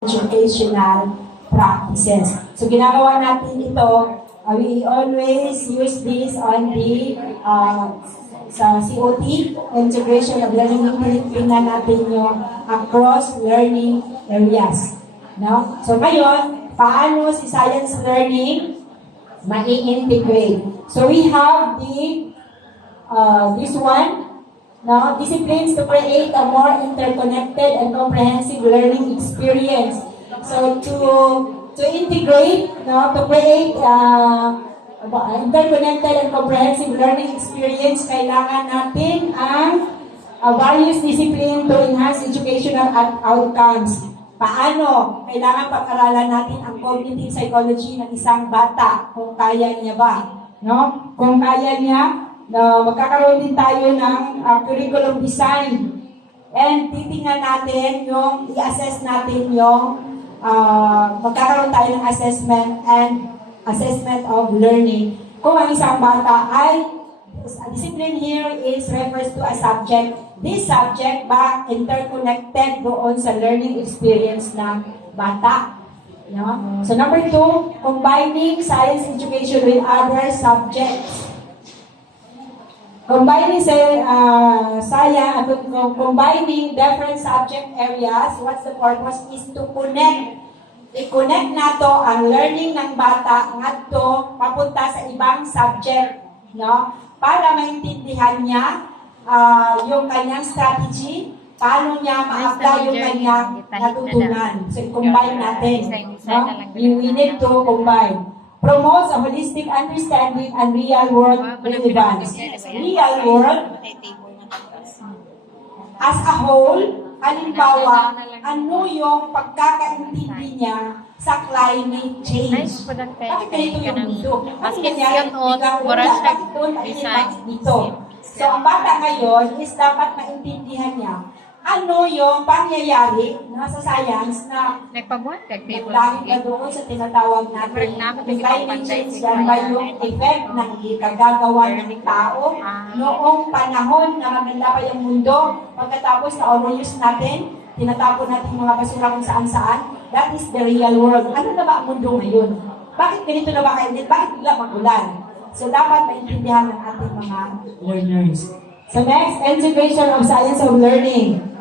educational practices. So ginagawa natin ito, we always use this on the sa COT, integration of learning. Tingnan natin yung across learning areas. No? So ngayon, paano si science learning ma-integrate? So we have the this one, no? Disciplines to create a more interconnected and comprehensive learning experience. So to integrate, no, to create interconnected and comprehensive learning experience, kailangan natin ang various discipline to enhance educational outcomes. Paano? Kailangan pag-aralan natin ang cognitive psychology ng isang bata, kung kaya niya ba. No? Kung kaya niya, magkakaroon din tayo ng curriculum design. And titingnan natin yung, i-assess natin yung, magkakaroon tayo ng assessment of learning. Kung ang isang bata ay, discipline here refers to a subject. This subject ba interconnected doon sa learning experience ng bata? No? So number 2, combining science education with other subjects. Combining combining different subject areas, what's the purpose is to connect. I-connect nato ang learning ng bata ngadto papunta sa ibang subject, no? Para maintindihan niya yung kanyang strategy, paano niya ma-apply yung kanyang natutunan. So, i-combine natin. No? We need to combine. Promotes a holistic understanding and real-world relevance. Real world, as a whole, halimbawa, ano yung pagkakaintindi niya sa climate change. Bakit ganito yung mundo? Bakit nangyari biglang ulan? Bakit doon? Bakit dito? So, ang bata ngayon is dapat maintindihan niya ano yung pangyayari sa science na naglahit na doon sa tinatawag natin climate change, yan ba yung effect ng ikagagawa ng tao noong panahon na maganda pa yung mundo, pagkatapos na overuse natin, tinatapon natin mga basura kung saan-saan. That is the real world. Ano na ba ang mundo ngayon? Bakit ganito na ba kainit? Bakit bigla mag-ulan? So, dapat maintindihan ng ating mga learners. So, next, integration of science of learning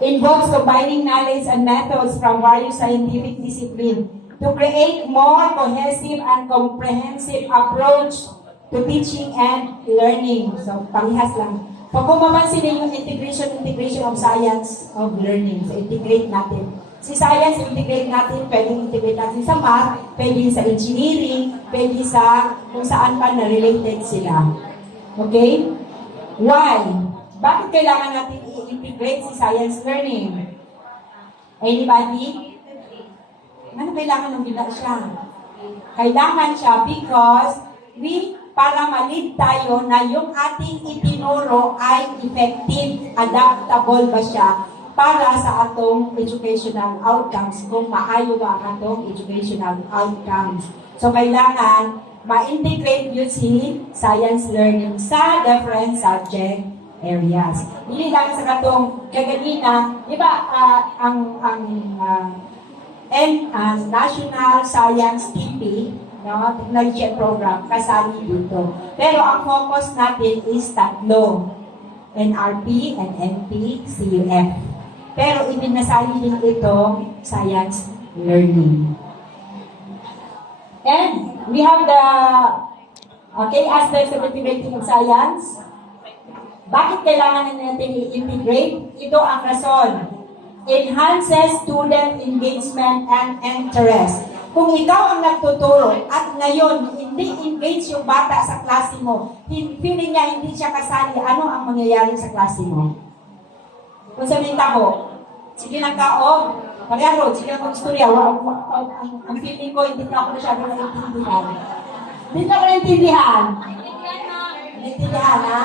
involves combining knowledge and methods from various scientific disciplines to create more cohesive and comprehensive approach to teaching and learning. So, parehas lang. Pag kung mapansin niyo yung integration of science of learning, so integrate natin. Si science, integrate natin, pwedeng integrate natin sa math, pwedeng sa engineering, pwedeng sa kung saan pa na-related sila. Okay? Why? Bakit kailangan natin i-integrate si science learning? Anybody? Ano kailangan ng bila siya? Kailangan siya because para ma-lead tayo na yung ating itinuro ay effective, adaptable ba siya para sa atong educational outcomes, kung maayo ba ang atong educational outcomes. So, kailangan ma-integrate yun si science learning sa different subject areas. Hindi lang sa katong kaganina, di ba, ang National Science TP, no, Technology Program, kasali dito. Pero ang focus natin is tatlo, NRP, NNP, CUF. Pero ibinasali din ito science learning. And we have the aspects of integrating of science. Bakit kailangan natin i-integrate? Ito ang rason. Enhances student engagement and interest. Kung ikaw ang nagtuturo at ngayon hindi engage yung bata sa klase mo, feeling niya hindi siya kasali, ano ang mangyayari sa klase mo? Kung sabihin ko, sige lang kaog, pareho, sige lang mag-istorya, ang feeling ko, hindi na ako masyado naintindihan. Hindi na ako naintindihan. Naintindihan, ha?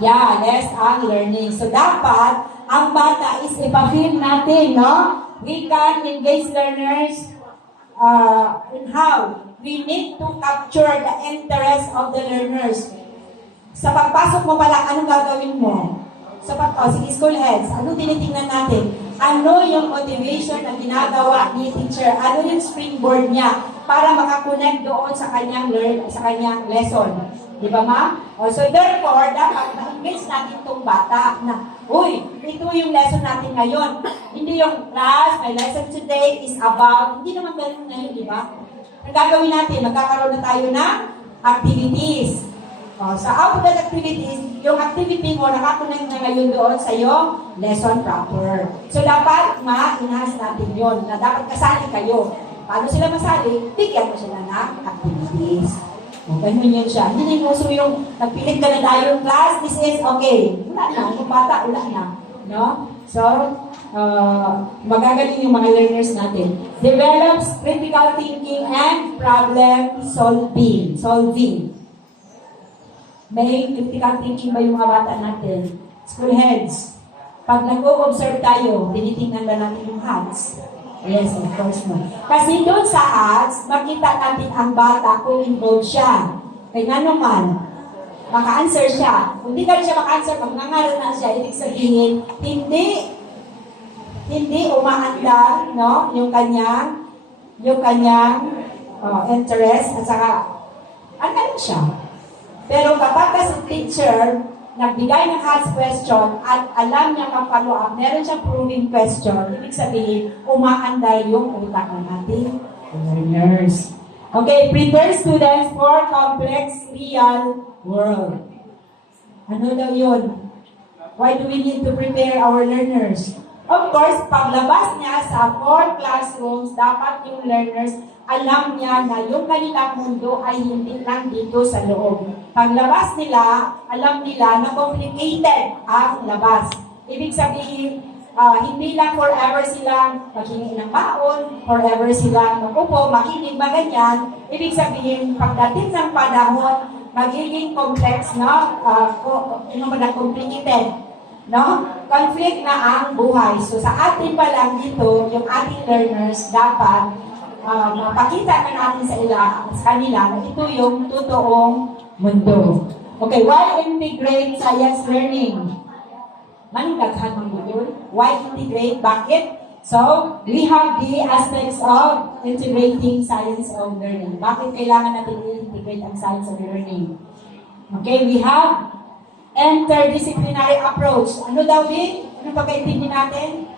Yeah, yes, ang learning. So, dapat, ang bata is ipa-feel natin, no? We can engage learners in how we need to capture the interest of the learners. Sa pagpasok mo pala, anong gagawin mo? Sige, school heads, anong tinitingnan natin? Ano yung motivation na ginagawa ni teacher? Ano yung springboard niya para makakonect doon sa kanyang sa kanyang lesson? Di ba, ma'am? So therefore, dapat ma-engage natin itong bata na, uy, ito yung lesson natin ngayon. Hindi yung class, my lesson today is about, hindi naman ganun ngayon, di ba? Ang gagawin natin, magkakaroon na tayo ng activities. Sa out of that activities, yung activity mo nakakonect na ngayon doon sa iyong lesson proper. So dapat ma-enhance natin yun, na dapat kasali kayo. Paano sila masali? Bigyan mo sila ng activities. Ganun yun siya. Hindi mo so yung nagpilit ka na tayo class, this is okay. Wala na, yung bata, wala na. No? So, magagaling yung mga learners natin. Develops critical thinking and problem solving. May critical thinking ba yung mga bata natin? School heads. Pag nag-o-observe tayo, tinitingnan ba natin yung HATS? Yes, of course no. Kasi doon sa HATS, makita natin ang bata kung involved siya. Kaya nga naman, maka-answer siya. Kung di ka rin siya maka-answer, pag nangaral na siya, ibig sabihin, hindi umaandar, no, yung kanyang interest at saka ano siya. Pero kapag kasi teacher nagbigay ng HATS question at alam niya mag-follow up, meron siyang proving question, ibig sabihin, umaandar yung utak ng ating learners. Okay, prepare students for complex real world. Ano daw yun? Why do we need to prepare our learners? Of course, paglabas niya sa 4 classrooms, dapat yung learners alam niya na yung kanilang mundo ay hindi lang dito sa loob. Paglabas nila, alam nila na complicated ang labas. Ibig sabihin, hindi lang forever silang maghingi ng baon, forever silang magupo, makinig, maganyan. Ibig sabihin, pagdating ng panahon, magiging complex, no? Complicated. No? Conflict na ang buhay. So sa atin pa lang dito, yung ating learners dapat mapakita na natin sa kanila na ito yung totoong mundo. Okay, why integrate science learning? Manong daghan ng mundo? Why integrate? Bakit? So, we have the aspects of integrating science of learning. Bakit kailangan natin i-integrate ang science of learning? Okay, we have interdisciplinary approach. Ano daw din? Ano pagkaintindi natin?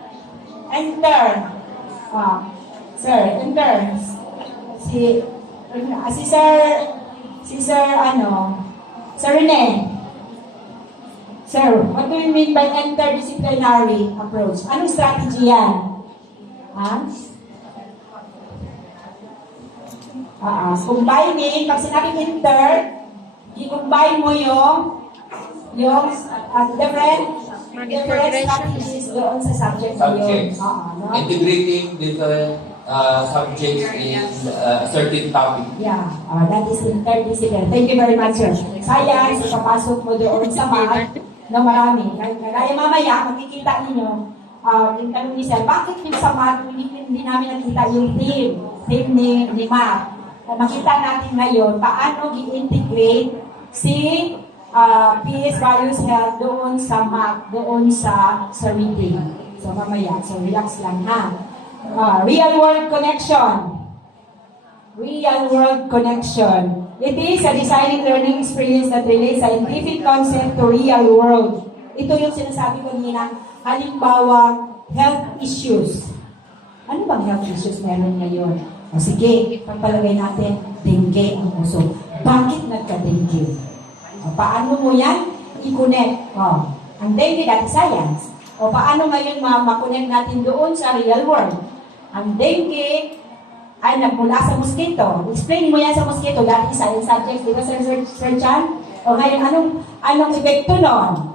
Sir, Sir Rene. Sir, what do you mean by interdisciplinary approach? Anong strategy yan? Combining, pag sinabing i-combine mo yung different strategies doon sa subject na yun. No? Integrating different subjects in a certain topic. Yeah, that is interdisciplinary. Thank you very much, sir. Science, ipapasok mo doon sa math na marami. Kaya mamaya, makikita ninyo, yung tanong ni sir, bakit yung sa math, hindi namin nakita yung theme ni math. Makita natin ngayon, paano i-integrate si peace, values, health doon sa math, doon sa reading. So mamaya, so relax lang ha. Real world connection. Real world connection. It is a designing learning experience that relates scientific concept to real world. Ito yung sinasabi ko nila, halimbawa, health issues. Ano bang health issues meron ngayon? Sige, pagpalagay natin, dengue ang puso. Bakit nagka-dengue? Paano mo yan i-connect? Ang dengue dati science. Paano ngayon ma-connect natin doon sa real world? Ang dengue ay nagmula sa mosquito. Explain mo yan sa mosquito. Dati science subjects, di ba, Sir Chan? Ngayon, anong epekto nun?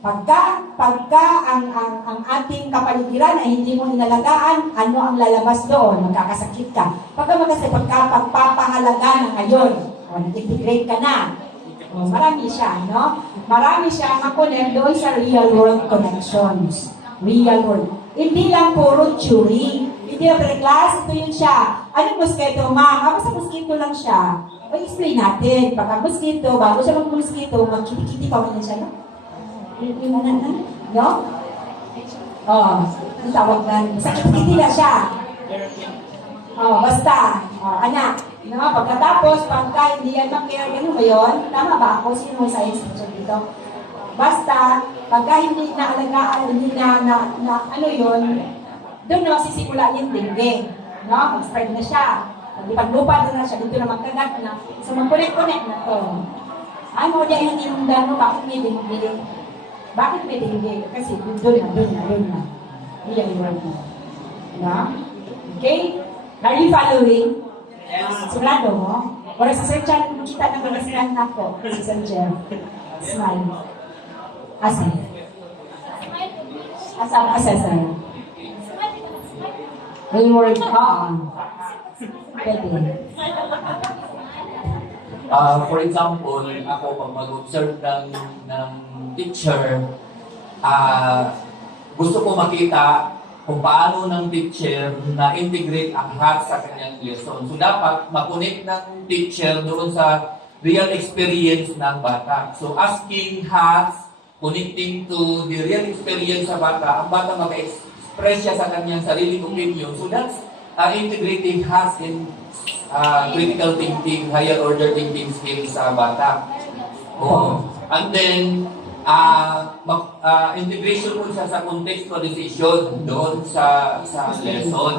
Pagka ang ating kapaligiran ay hindi mo inalagaan, ano ang lalabas doon? Magkakasakit ka. Pagpapahalaga na ngayon, nag-integrate ka na. Marami siya, no? Marami siya makonect doon sa real world connections. Real world. Hindi lang puro theory. Hindi lang per class, ito yun siya. Anong mosquito, ma'am? Basta mosquito lang siya. Explain natin. Pagka mosquito, bago siya mag-mosquito, magkiti-kiti pa man siya, no? No? ang tawag na, sakit-kiti na siya. Basta, anak, no? Pagkatapos, pagka hindi yan mag-care, ano ba yun? Tama ba ako? Sino yung science teacher dito? Basta, pagka hindi naalagaan, hindi na ano yun, doon na magsisimula yung tingling. No? Mag-spread na siya. Paglupa doon na siya, dito na magkagat na. So, mag-connect na to. Ay, mo dyan yung tinundan mo, bakit may tingling? Bakit may tingling? Kasi doon na. Iyan yung mo. No? Okay? Are you following? Sigurado mo? Para sa sir chan, kita ng mga sinan ako. Sa sir. Smile. Asa? Asa, sir? Reward on. Pwede. For example, ako pag mag-observe ng teacher, gusto ko makita kung paano ng teacher na-integrate ang HATS sa kanyang lesson. So, dapat makonect ng teacher doon sa real experience ng bata. So, asking HATS, connecting to the real experience sa bata, ang bata mag-express siya sa kanyang sariling opinion. So, that's integrating HATS in critical thinking, higher order thinking skills sa bata. And then, integration po siya sa contextualization doon sa lesson.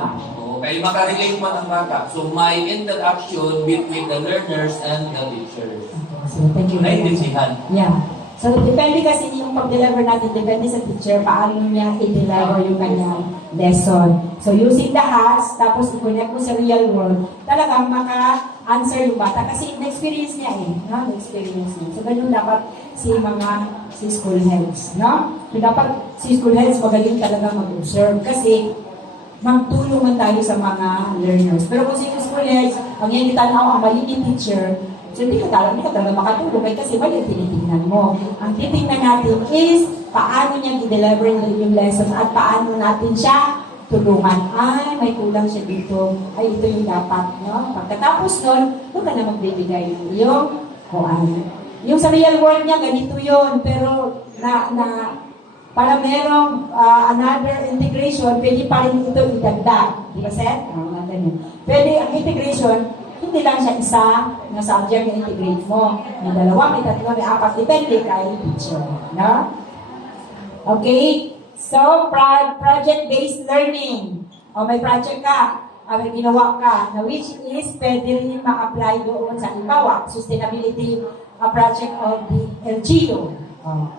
Okay, makarelate mo ang bata. So, may interaction between the learners and the teachers. So, thank you very much. Naintindihan? Yeah. So, depende kasi yung pag-deliver natin, depende sa teacher, paano niya i-deliver yung kanyang lesson. So, using the HATS, tapos i-connect mo sa real world, talagang maka-answer yung bata. Kasi na-experience niya no? Na-experience niya. So, ganun dapat si school heads, no? So, dapat si school heads magaling talaga mag-observe kasi magtulong man tayo sa mga learners. Pero kung si school heads, ang yan itanaw, ang maliit teacher, so hindi ka talaga makatulong kasi mali ang tinitingnan mo. Ang titingnan natin is paano niya i-deliver yung lesson at paano natin siya tulungan. Ay, may kulang siya dito. Ay, ito yung dapat. No? Pagkatapos nun, doon ka na magbibigay yung kuan. Yung sa real world niya, ganito yun. Pero para merong another integration, pwede pa rin ito idagdag. Di ba, Seth? Pwede ang integration, hindi lang siya isa na subject na integrate mo. May dalawa, may tatlo, may apat, depende kay teacher. No? Okay? So, project-based learning. O may project ka, may ginawa ka, na which is pwede rin ma-apply doon sa ibawa, sustainability project of the LGU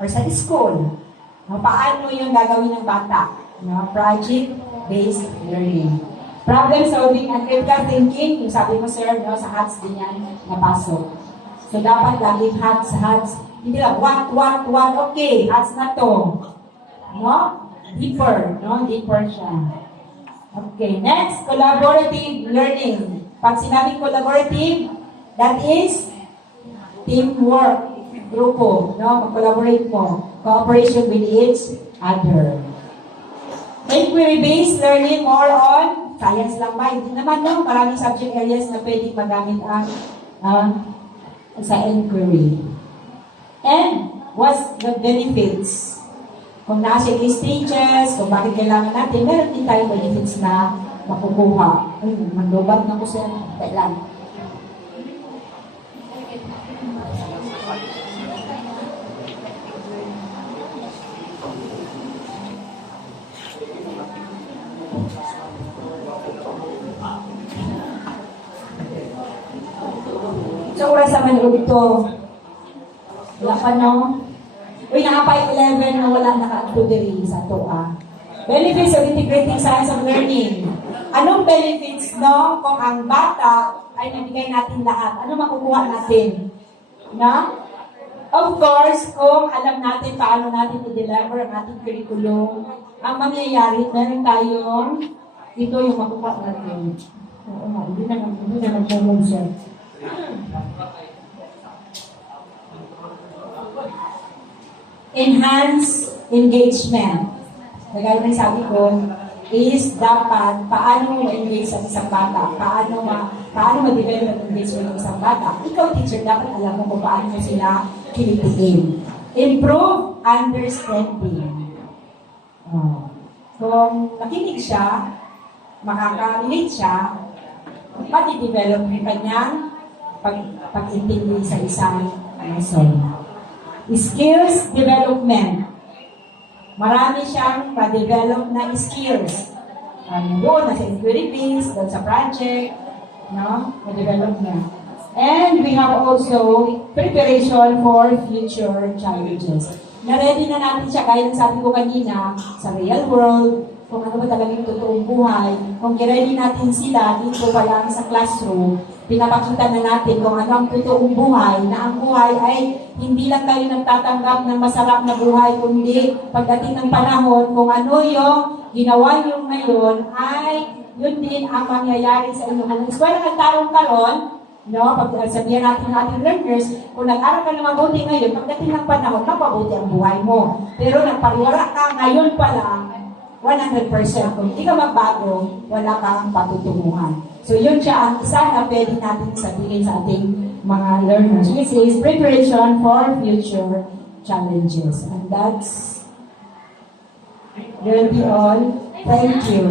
or sa school. Paano yung gagawin ng bata? No? Project-based learning. Problem solving and critical thinking, yung sabi mo sir, no, sa HATS din yan napasok. So dapat lagi HATS. Hindi lang, what, okay, HATS na to. No? Deeper, no? Deeper siya. Okay, next, collaborative learning. Pag sinabing collaborative, that is teamwork, grupo, no? Mag-collaborate mo. Cooperation with each other. Inquiry-based learning, more on science lang ba? Hindi naman, no? Maraming subject areas na pwedeng magamit ang sa inquiry. And what's the benefits? Kung nasa stages, kung bakit kailangan natin, meron din tayong benefits na makukuha. Maglubat na ko siya. Kailan? So, oras naman ulit ito. Wala pa, no? Uy, nakapay 11 na wala naka-include sa ito, Benefits of integrating science of learning. Anong benefits, no? Kung ang bata ay nabigay natin lahat, ano makukuha natin? No? Of course, kung alam natin paano natin i-deliver ang ating curriculum, ang mangyayari, meron tayong, ito yung makukuha natin. Oo nga, hindi na nag-move siya. Enhance engagement. Kagaya ng sabi ko, is dapat paano ma-engage sa isang bata, paano ma-develop ang engagement ng isang bata. Ikaw, teacher, dapat alam mo kung paano mo sila kinitigin. Improve understanding. Kung nakinig siya, makaka-relate siya, mati-develop yung kanyang pag-intindi sa isang lesson. Skills development. Marami siyang ma-develop na skills. Doon, nasa inquiry base, doon sa project, no? Ma-develop niya. And we have also preparation for future challenges. Na-ready na natin siya, gaya ng sabi ko kanina, sa real world, kung ano ba talagang totoong buhay, kung i-ready natin sila dito pa lang sa classroom, pinapakita na natin kung ano ang totoong buhay, na ang buhay ay hindi lang kayo nagtatanggap ng masarap na buhay, kundi pagdating ng panahon, kung ano yung ginawa nyo ngayon, ay yun din ang mangyayari sa inyo. Kung eskwela nagtarong karon, no, pag sabihan natin ng ating learners, kung nag-aral ka na mabuti ngayon, pagdating ng panahon, mapabuti ang buhay mo. Pero nagpariwara ka ngayon pa lang, 100%. Kung hindi ka magbago, wala kang patutunguhan. So yun siya ang isa na pwede natin sabihin sa ating mga learners, which is preparation for future challenges. And that's will be all. Thank you.